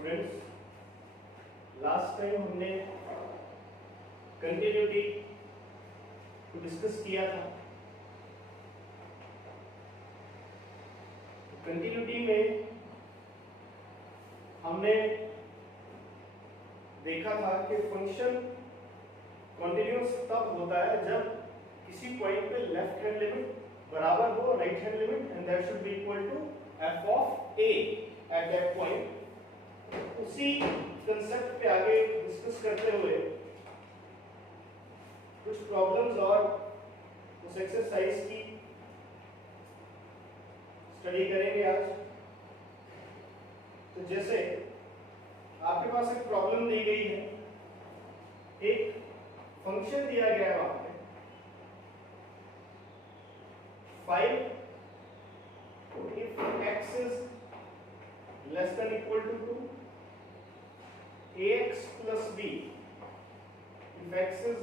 Students, last time हमने continuity को discuss किया था। कंटिन्यूटी में हमने देखा था कि फंक्शन कॉन्टिन्यूअस तब होता है जब किसी पॉइंट पे लेफ्ट हैंड लिमिट बराबर हो right hand limit and that should be equal to f of a at that point. उसी कंसेप्ट पे आगे डिस्कस करते हुए कुछ प्रॉब्लम्स और उस एक्सरसाइज की स्टडी करेंगे आज। तो जैसे आपके पास एक प्रॉब्लम दी गई है, एक फंक्शन दिया गया है वहां पे 5 if x is less than equal to 2 ax plus b, if x is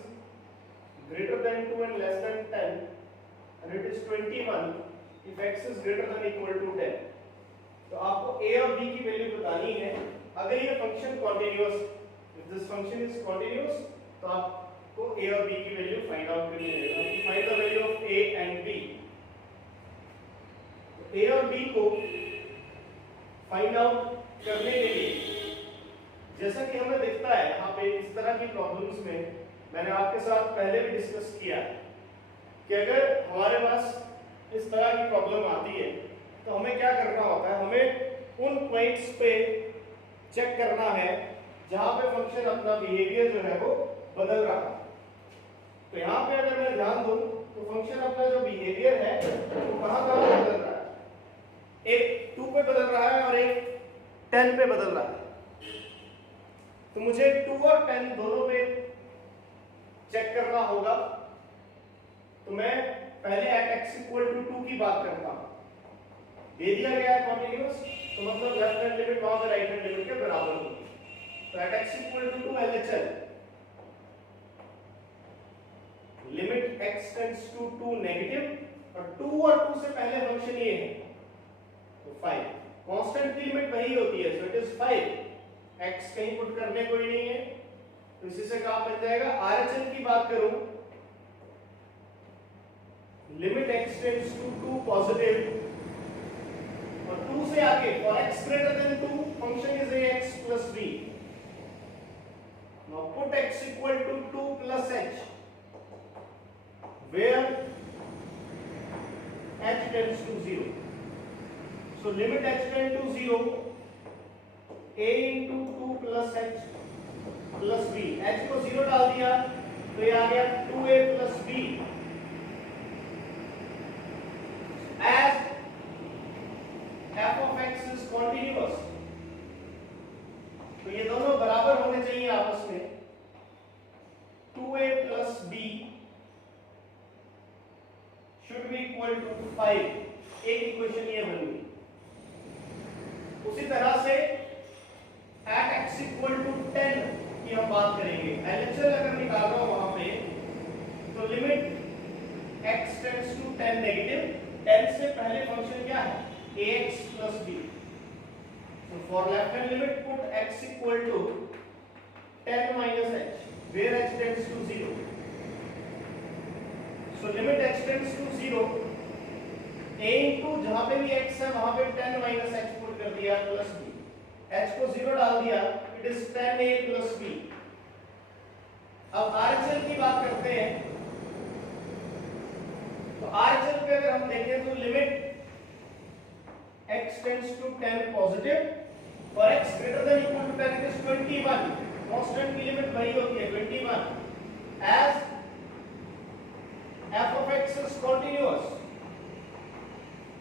greater than 2 and less than 10 and it is 21 if x is greater than equal to 10। तो आपको a और b की value बतानी है। अगर ये function continuous, if this function is continuous, तो आपको a और b की वैल्यू फाइंड आउट करनी है। Find the value of a and b। a और b को फाइंड आउट करने के लिए जैसा कि हमें दिखता है यहाँ पे इस तरह की प्रॉब्लम्स में, मैंने आपके साथ पहले भी डिस्कस किया कि अगर हमारे पास इस तरह की प्रॉब्लम आती है तो हमें क्या करना होता है, हमें उन पॉइंट्स पे चेक करना है जहां पे फंक्शन अपना बिहेवियर जो है वो बदल रहा है। तो यहाँ पे अगर मैं ध्यान दूं तो फंक्शन अपना जो बिहेवियर है वो कहाँ बदल रहा है, एक 2 पे बदल रहा है और एक 10 पे बदल रहा है। तो मुझे 2 और 10 दोनों पे चेक करना होगा। तो मैं पहले at x equal to 2 की बात करता हूं। दे दिया गया है कॉन्टिन्यूअस, तो मतलब लेफ्ट हैंड लिमिट वहां पे राइट हैंड लिमिट के बराबर होगी। तो at x equal to 2 LHL limit x tends to 2 negative और 2 और 2 से पहले फंक्शन ये है तो 5। कांस्टेंट की लिमिट वही होती है, सो इट इज 5। x कहीं पुट करने कोई नहीं है, तो इसी से काम बन जाएगा। RHL की बात करूं, limit x tends to 2 positive और 2 से आगे for x greater than 2 function is ax plus b। Now put x equal to 2 plus h where h tends to 0। so limit h tends to 0 a into 2 plus h plus b। h को 0 डाल दिया तो ये आ गया 2a plus b as f of x is continuous। तो ये दोनों बराबर होने चाहिए आपस में। 2a plus b should be equal to 5। एक इक्वेशन ये बन गई। उसी तरह से at x equal to 10 की हम बात करेंगे। LHL अगर निकाल रहा हूं वहां पे तो limit x tends to 10 negative, 10 से पहले फंक्शन क्या है ax plus b। so for left hand limit put x equal to 10 minus h where h tends to 0। so limit h tends to 0 a into जहां पे भी x है वहां पे 10 minus h पुट कर दिया प्लस b। h को 0 डाल दिया, it is 10a plus b। अब RHL की बात करते हैं। तो RHL पे अगर हम देखें तो limit x tends to 10 positive for x greater than equal to 10 is 21। Constant की लिमिट वही होती है 21 as f of x is continuous।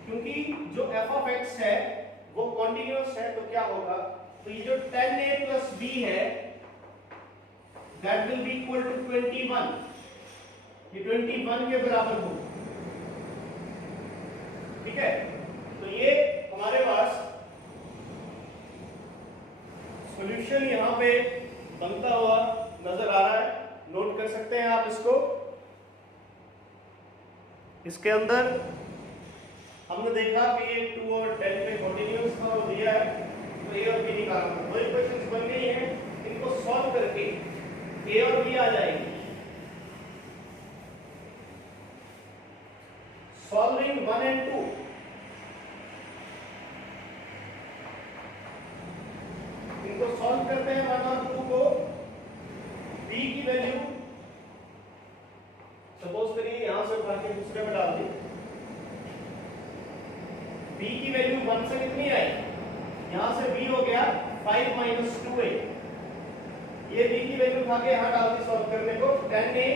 क्योंकि जो f of x है वो कॉन्टिन्यूअस है तो क्या होगा, तो ये जो 10a plus b है that will be equal to 21। ये 21 के बराबर होगा, ठीक है। तो ये हमारे पास सॉल्यूशन यहाँ पे बनता हुआ नजर आ रहा है। नोट कर सकते हैं आप इसको। इसके अंदर हमने देखा कि ये 2 और 10 पे कॉन्टिन्यूअस था वो दिया है, तो ए और बी निकालना है। दो इक्वेशंस बन गई हैं, इनको सॉल्व करके ए और बी आ जाएंगे। सॉल्विंग 1 एंड 2, इनको सॉल्व करते हैं 1 और 2 को। बी की वैल्यू सपोज करिए यहां से उठा के दूसरे में डाल दी। b की वैल्यू 1 से कितनी आई, यहां से b हो गया 5 - 2a। ये b की वैल्यू उठा के यहां डाल दी सॉल्व करने को। 10a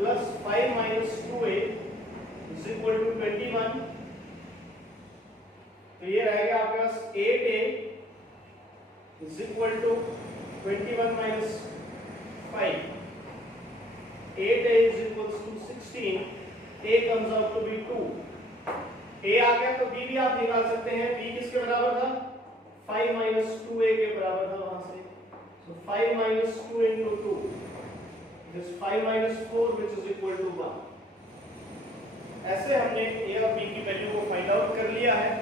+ 5 - 2a = 21। तो ये रहेगा आपके पास 8a = 21 - 5। 8a = 16, a comes out to be 2। a आ गया तो b भी आप निकाल सकते हैं। b किसके बराबर था, 5 - 2a के बराबर था वहां से। so 5 - 2 × 2 is 5 - 4 which is equal to 1। ऐसे हमने a और b की वैल्यू को फाइंड आउट कर लिया है।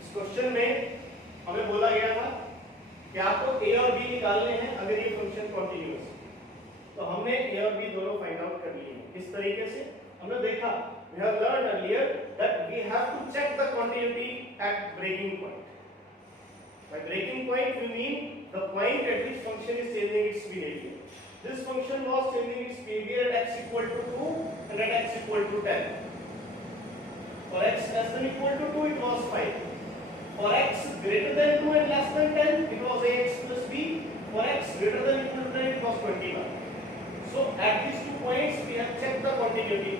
इस क्वेश्चन में हमें बोला गया था कि आपको a और b निकालने हैं अगर ये फंक्शन कॉन्टिन्यूअस। तो हमने a और b दोनों फाइंड आउट कर लिए हैं। किस तरीके से हमने देखा, we have learned earlier that we have to check the continuity at breaking point। By breaking point we mean the point at which function is changing its behavior। This function was changing its behavior at x = 2 and at x = 10। For x less than equal to 2 it was 5, for x greater than 2 and less than 10 it was ax + b, for x greater than equal to 10 it was 21। So at these 2 points we have checked the continuity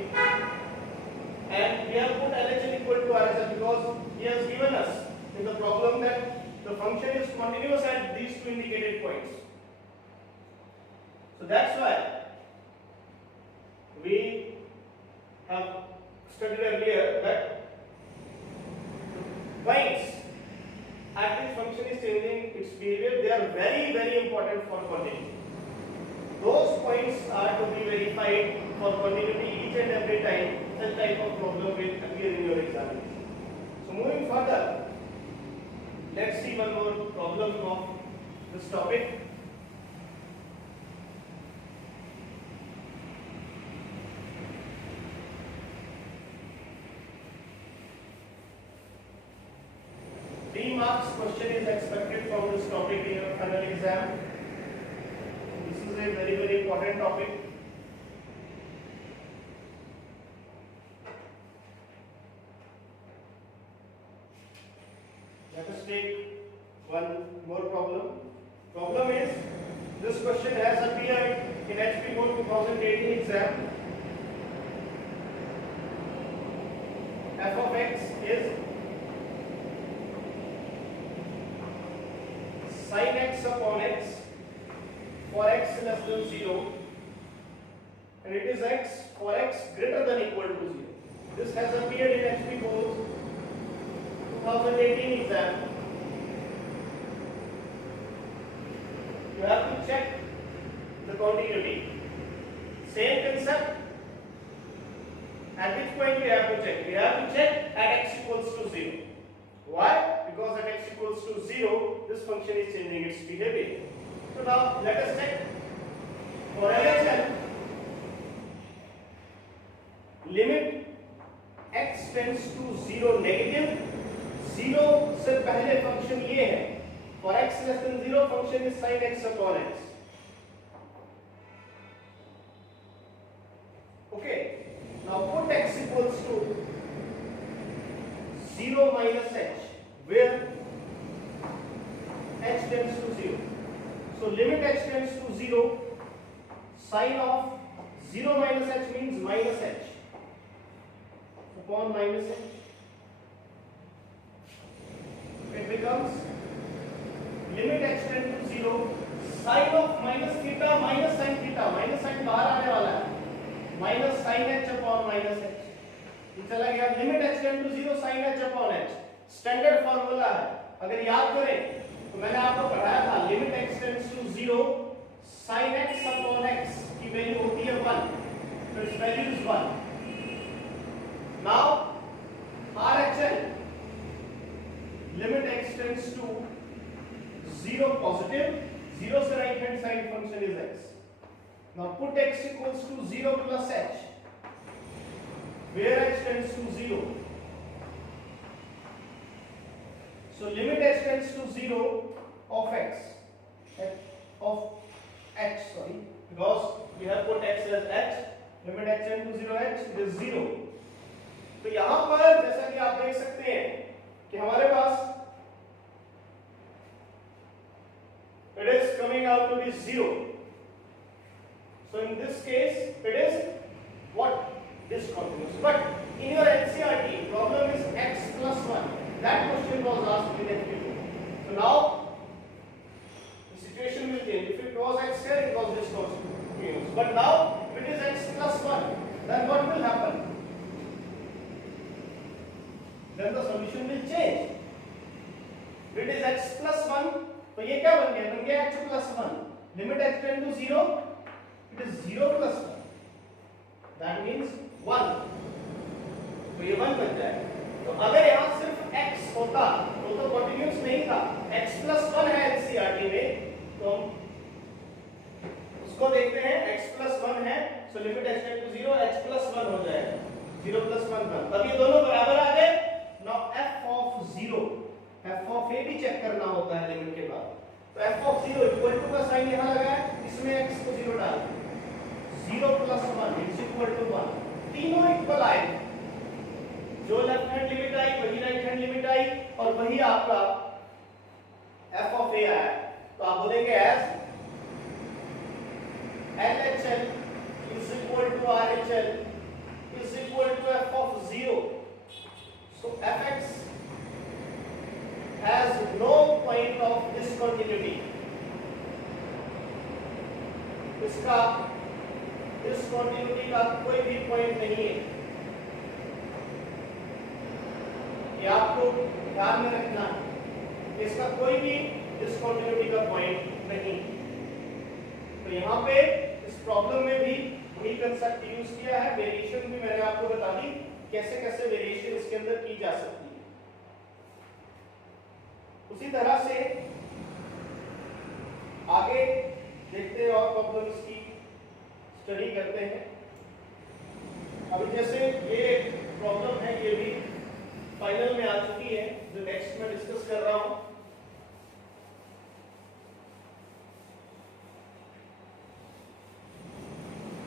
and we have put LHS equal to RHS because he has given us in the problem that the function is continuous at these 2 indicated points। So that's why we have studied earlier that points at which function is changing its behavior, they are very, very important for continuity। Those points are to be verified for continuity each and every time such type of problem will appear in your examination। So moving further, let's see one more problem of this topic। Marks question is expected from this topic in your final exam। This is a very, very important topic। Let us take one more problem। Problem is, this question has appeared in HP Board 2018 exam। F of x is sin x upon x for x less than 0 and it is x for x greater than equal to 0। This has appeared in HP Board 2018 exam। You have to check the continuity। Same concept, at which point we have to check? We have to check at x = 0। Why? Because at x = 0 this function is changing its behavior। So now let us check for LHS। Limit x tends to 0 negative, 0 से पहले function ये है, for x less than 0 function is sin x upon x। Okay, now put x = 0 minus h where h tends to 0। So limit h tends to 0, sin of 0 minus h means minus h upon minus h। It becomes limit h tends to 0, sin of minus theta minus sin theta, minus sin बाहर आने वाला है, minus sin h upon minus h। ये चला गया। Limit h tends to 0 sin h upon h standard formula है। अगर याद करें तो मैंने आपको पढ़ाया था limit x tends to 0 sin x upon x की वैल्यू होती है 1, तो it's value is 1। Now r 0 positive, 0 से right hand side function is x. Now put x equals to 0 plus h, where h tends to 0. So limit h tends to 0 of x, because we have put x as h, limit h tends to 0 h, it is 0. तो यहां पर जैसा कि आप देख सकते हैं कि हमारे पास it is coming out to be 0. So in this case it is what? Discontinuous. But in your NCERT problem is x plus 1. That question was asked in FP2. So now the situation will change. If it was x here, it was discontinuous. But now if it is x plus 1, then what will happen? Then the solution will change. If it is x plus 1, तो ये क्या बन गया? बन गया x plus 1. Limit x tend to 0. It is 0 plus 1. That means 1. तो ये 1 बन जाएगा. तो अगर यहाँ सिर्फ x होता तो कंटिन्यूस नहीं था. x plus 1 है NCERT में, तो हम उसको देखते हैं. x plus 1 है, so limit x tend to 0, x plus 1 हो जाएगा. 0 plus 1 1. अब ये दोनों बराबर आ गए. Now f of 0, f of a भी चेक करना होता है लिमिट के बाद. तो f of 0 इक्वल टू का साइन यहाँ लगा है, इसमें x को 0 डाल. 0 plus 1 is equal to 1. तीनों इक्वल आए. जो लेफ्ट हैंड लिमिट आई वही राइट हैंड लिमिट आई और वही आपका f of a आया. तो आप बोलेंगे as LHL is equal to RHL is equal to f of 0. So fx has no point of discontinuity. इसका discontinuity का कोई भी पॉइंट नहीं है. ये आपको ध्यान में रखना. इसका कोई भी discontinuity का पॉइंट नहीं. तो यहाँ पे इस प्रॉब्लम में भी वही कंसेप्ट यूज किया है. वेरिएशन भी मैंने आपको बता दी कैसे कैसे वेरिएशन इसके अंदर की जा सकती है. उसी तरह से आगे देखते हैं और प्रॉब्लम्स की स्टडी करते हैं. अभी जैसे ये प्रॉब्लम है, ये भी फाइनल में आ चुकी है, जो नेक्स्ट में डिस्कस कर रहा हूं.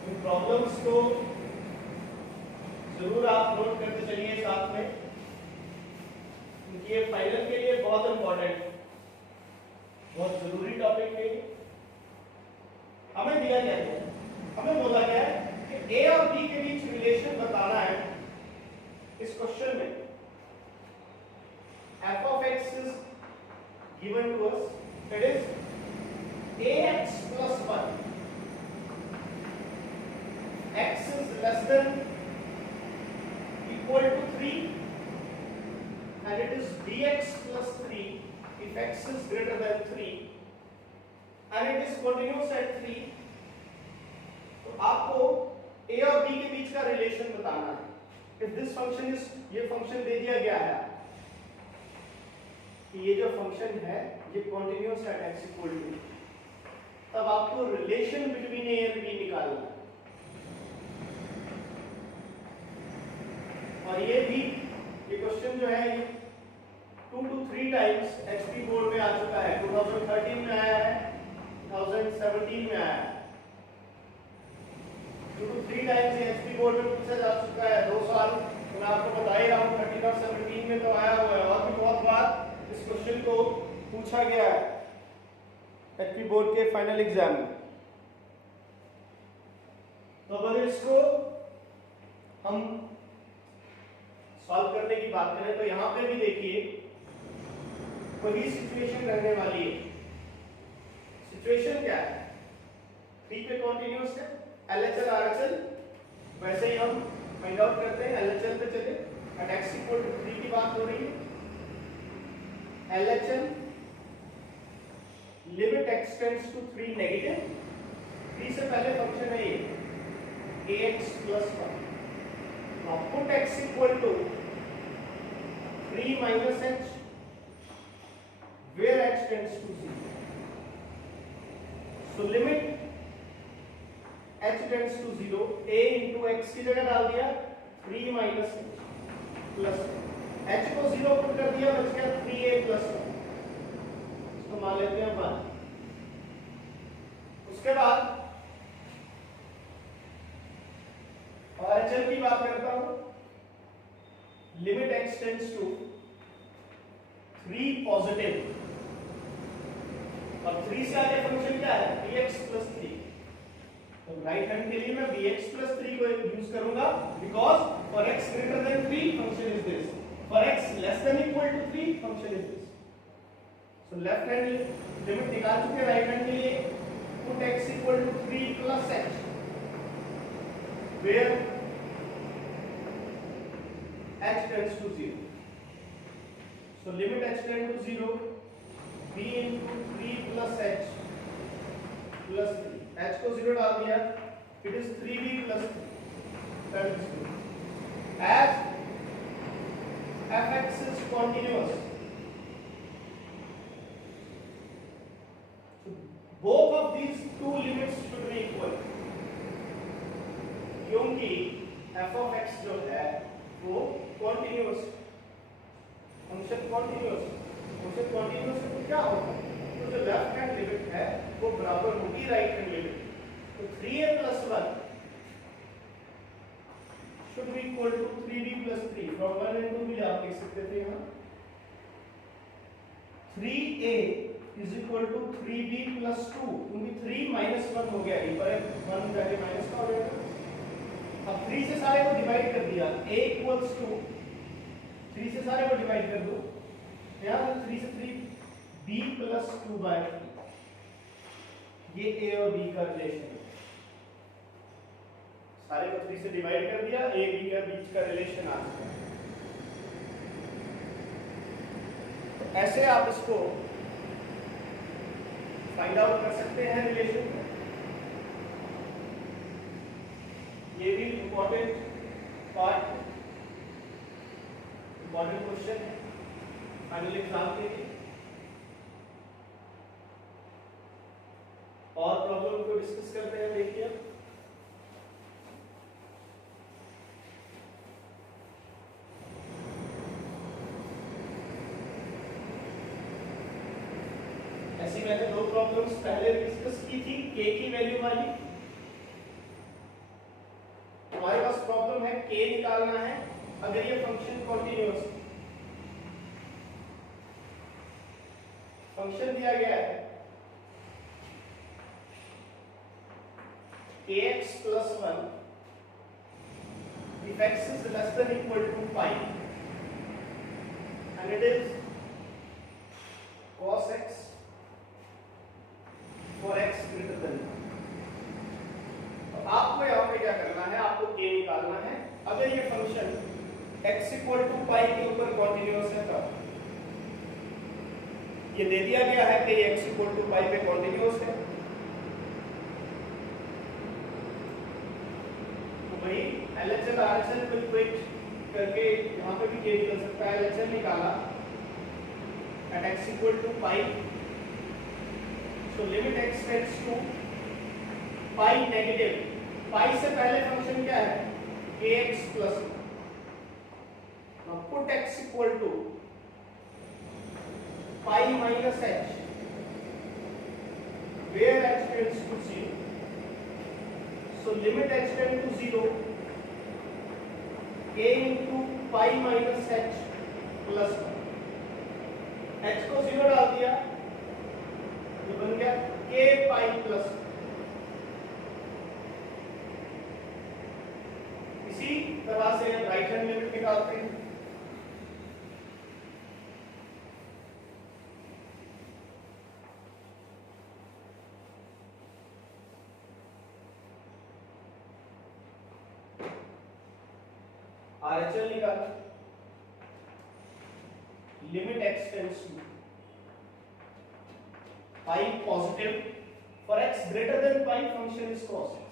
इन प्रॉब्लम्स को जरूर आप नोट करते चलिए साथ में, क्योंकि ये फाइनल के लिए बहुत इंपॉर्टेंट, बहुत जरूरी टॉपिक है. हमें दिया गया है, हमें बोला गया है कि ए और बी के बीच रिलेशन बताना है. इस क्वेश्चन में f of x is given to us. It is ax plus 1. X is less than equal to 3 and it is dx plus 3 if x is greater than 3 and it is continuous at 3. तो आपको a और b के बीच का relation बताना है. If this function is, ये function दे दिया गया है कि ये जो फंक्शन है ये continuous at x equal to, तब आपको रिलेशन बिटवीन a और b निकालना है. और ये भी ये क्वेश्चन जो है ये 2 to 3 टाइम्स एचपी बोर्ड में आ चुका है. 2013 में आया है, 2017 में आया है. 2 to 3 टाइम्स ये एचपी बोर्ड में पूछा जा चुका है. 2 साल तो मैं आपको बता ही रहा हूँ. 13 और 17 में तो आया हुआ है और भी बहुत बार इस क्वेश्चन को पूछा गया है एचपी बोर्ड के फाइनल एग्जाम में. तो अगर इसको हम सॉल्व करने की बात करें तो यहाँ पे भी देखिए वही सिचुएशन रहने वाली है. सिचुएशन क्या है? 3 पे कॉन्टिन्यूअस है, LHL RHL वैसे ही हम फाइंड आउट करते हैं. LHL पे चले एट x इक्वल टू 3 की बात हो रही है. LHL limit x tends to 3 negative. 3 से पहले फंक्शन है ये ax plus 1. Now put x equal to 3 minus h where h tends to 0. So limit h tends to 0, a into x की जगह डाल दिया 3 माइनस h प्लस h को 0 put कर दिया, बच गया 3a प्लस 1, इसको मान लेते हैं 1। उसके बाद RHL की बात करता हूं, limit x tends to 3 positive, और 3 से आगे फंक्शन क्या है bx प्लस 3, तो राइट हैंड के लिए मैं bx प्लस 3 को यूज करूंगा, because for x greater than 3 function is this, for x less than equal to 3 function is this. So left hand limit निकाल चुके, राइट हैंड के लिए put x equal to 3 plus h, where h tends to 0। So limit h tend to 0, b into 3 plus h plus 3, h को 0 डाल दिया, it is 3b plus 3, that is good. As fx is continuous, so both of these two limits should be equal, क्योंकि f of x जो है वो continuous function, continuous function continuous है, तो क्या होगा, तो जो लेफ्ट हैंड लिमिट है वो बराबर होगी राइट हैंड लिमिट, तो 3a plus 1 should be equal to 3b plus 3, from 1 and 2 भी आप लिख सकते थे यहाँ, 3a is equal to 3b plus 2, क्योंकि 3 minus 1 हो गया, पर 1 जाके माइनस का हो जाएगा। अब 3 से सारे को डिवाइड कर दिया, a equals to 3 से सारे को डिवाइड कर दो, यहाँ 3 से 3 b plus 2 by 3, ये a और b का रिलेशन है, सारे को 3 से डिवाइड कर दिया, a b का बीच का रिलेशन आ गया। तो ऐसे आप इसको फाइंड आउट कर सकते हैं रिलेशन को। ये भी इंपॉर्टेंट पार्ट, इंपॉर्टेंट क्वेश्चन है फाइनल एग्जाम के लिए। और प्रॉब्लम को डिस्कस करते हैं, देखिए ऐसी मैंने 2 प्रॉब्लम्स पहले डिस्कस की थी, k की वैल्यू वाली। हमारे पास प्रॉब्लम है k निकालना है अगर ये फंक्शन कॉन्टिन्यूअस, फंक्शन दिया गया है kx plus 1 if x is less than equal to pi and it is cos x for x greater than 1। तो आपको यहाँ पे क्या करना है, आपको k निकालना है अगर ये फंक्शन x इक्वल टू पाई के ऊपर कॉन्टिन्यूअस है तब। ये दे दिया गया है कि x इक्वल टू पाई पे कॉन्टिन्यूअस है, तो भाई LHL RHL को इक्वेट करके यहाँ पे भी k निकल सकता है। LHL निकाला at x equal to pi, so limit x tends to pi negative, pi से पहले फंक्शन क्या है kx plus 1। now put x equal to pi minus h where h tends to 0, so limit h tends to 0, k into pi minus h plus 1, h को 0 डाल दिया, ये बन गया k pi plus 1। इसी तरह से राइट हैंड लिमिट निकालते हैं, RHL निकाला, limit x tends to pi positive, for x greater than pi function is cos x।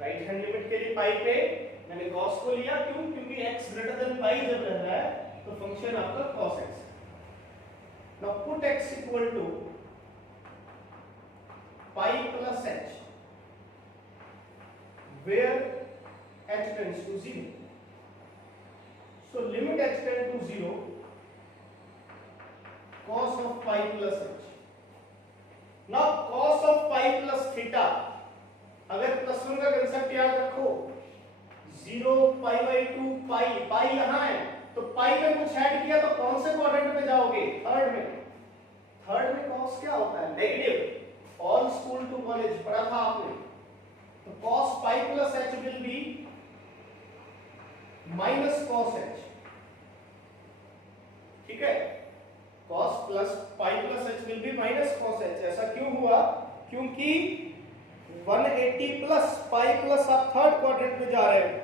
Right hand limit के लिए पाई पे मैंने cos को लिया, क्यों, क्योंकि x ग्रेटर देन pi जब रह रहा है तो फंक्शन आपका cos x। Now put x equal to pi plus h, where h tends to 0. So limit h tend to 0, cos of pi plus h. Now cos of pi plus theta, अगर plus one का concept याद रखो, 0 pi by 2 पाई, पाई यहाँ है तो पाई में कुछ add किया तो कौन से क्वाड्रेंट में जाओगे? थर्ड में। थर्ड में कॉस क्या होता है? Negative. All school to college पढ़ा था आपने। तो cos pi plus h will be minus cos h, ठीक है? Cos plus pi plus h will be minus cos h. ऐसा क्यों हुआ? क्योंकि 180 प्लस पाई प्लस आप थर्ड क्वाड्रेंट में जा रहे हो,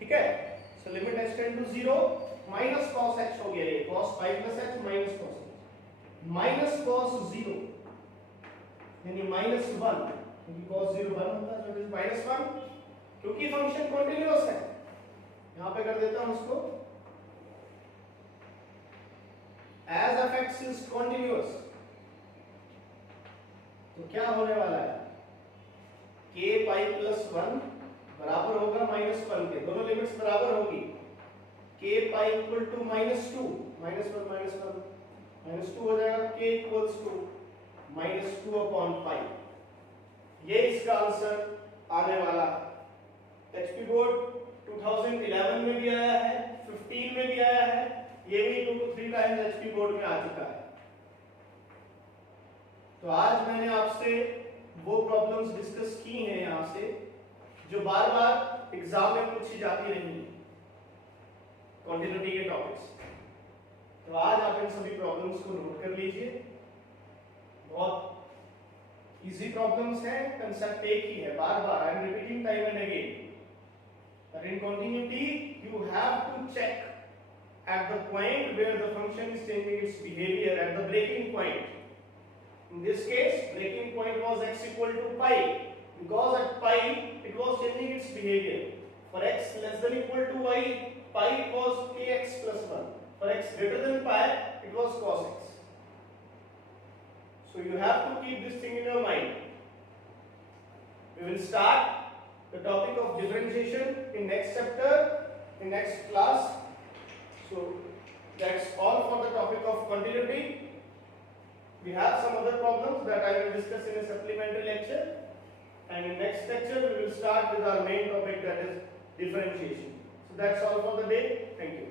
ठीक है? So limit h tend to 0, minus cos h हो गया, ये cos pi plus h minus cos h, minus cos 0 यानी माइनस 1, क्योंकि cos 0 1 होता है, तो इट इज माइनस 1, क्योंकि फंक्शन कंटीन्यूअस है। यहां पे कर देता हूं इसको, as f(x) is continuous, तो क्या होने वाला है? k पाई प्लस 1 बराबर होगा माइनस 1 के, दोनों लिमिट्स बराबर होगी। k pi equal to minus 2, minus 1 minus 2 हो जाएगा, k equals to minus 2 upon pi. ये इसका आंसर आने वाला। एचपी बोर्ड 2011 में भी आया है, 15 में भी आया है, ये भी 2 to 3 टाइम्स एचपी बोर्ड में आ चुका है। तो आज मैंने आपसे वो प्रॉब्लम्स डिस्कस की हैं यहां से जो बार बार एग्जाम में पूछी जाती रही, कॉन्टिन्यूटी के टॉपिक्स। तो आज आप इन सभी प्रॉब्लम्स को नोट कर लीजिए। बहुत इजी प्रॉब्लम्स हैं, कंसेप्ट एक ही है, बार बार I am repeating time and again. But in continuity you have to check at the point where the function is changing its behavior, at the breaking point. In this case, breaking point was x equal to pi, because at pi it was changing its behavior. For x less than equal to y, pi it was kx plus 1. For x greater than pi, it was cos x. So you have to keep this thing in your mind. We will start the topic of differentiation in next chapter, in next class. So that's all for the topic of continuity. We have some other problems that I will discuss in a supplementary lecture, and in next lecture we will start with our main topic, that is differentiation. So that's all for the day. Thank you.